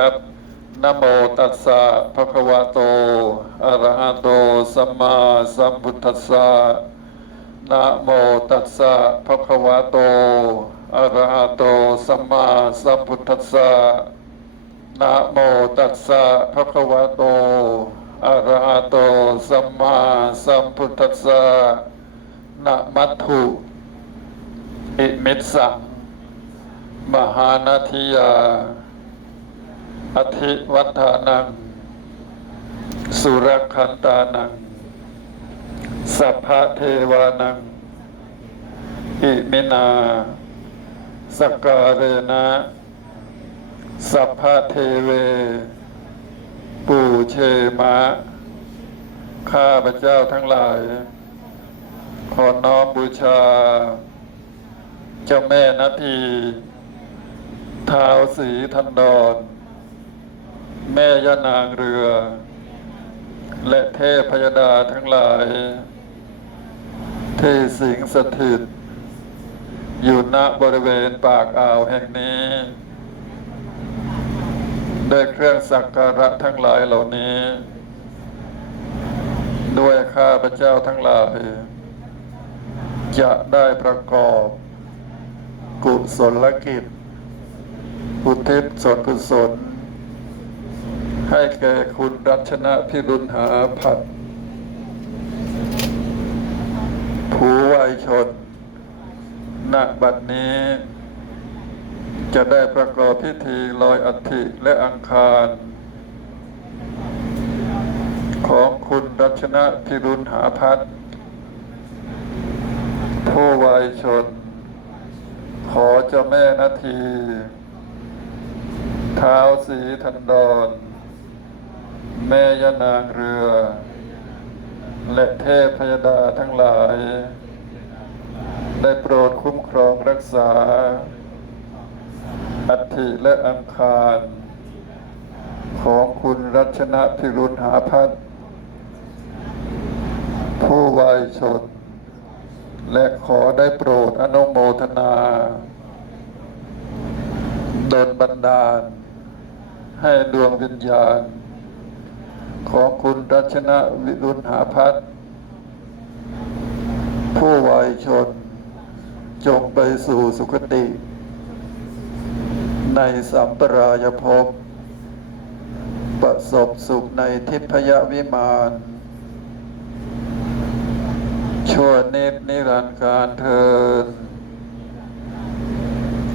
ครับนะโมตัสสะภะคะวะโตอะระหะโตสัมมาสัมพุทธัสสะนะโมตัสสะภะคะวะโตอะระหะโตสัมมาสัมพุทธัสสะนะโมตัสสะภะคะวะโตอะระหะโตสัมมาสัมพุทธัสสะนะมัตถุอิมิสสังมหานาทิยา อธิวัฒานัง สุรคันตานัง สัพพะเทวานัง อิมินาสกการเรนะสัพพะเทเว ปูเชมะ ข้าพระเจ้าทั้งหลาย ขอน้อมบูชา เจ้าแม่นาทีท้าวสีทันดร แม่ย่านางเรือ และเทพพยดาทั้งหลาย ที่สิงสถิต อยู่ณบริเวณปากอ่าวแห่งนี้ด้วยเครื่องสักการะทั้งหลายเหล่านี้ ด้วยข้าพระเจ้าทั้งหลาย จะได้ประกอบ กุศลกิจอุทิศส่วนกุศล ให้แก่คุณรัชนะพิรุณหาผัดผู้วัยชนณบัดนี้ จะได้ประกอบพิธีลอยอัฐิและอังคาร ของคุณรัชนะพิรุณหาพัฒผู้วัยชน ขอเจ้าแม่นาที เท้าสีทันดร แม่ยานางเรือ และเทพพยดาทั้งหลาย ได้โปรดคุ้มครองรักษา อัฐิและอังคาร ของคุณรัชนะพิรุณหาพัฒน์ผู้วายชน และขอได้โปรดอนุโมทนาดลบันดาล ให้ดวงวิญญาณ ของคุณรัชนะวิรุณหาพัฒน์ผู้วายชน จงไปสู่สุคติ ในสัมปรายภพ ประสบสุขในทิพยวิมานชั่วนิดนิรันดร์การเทิน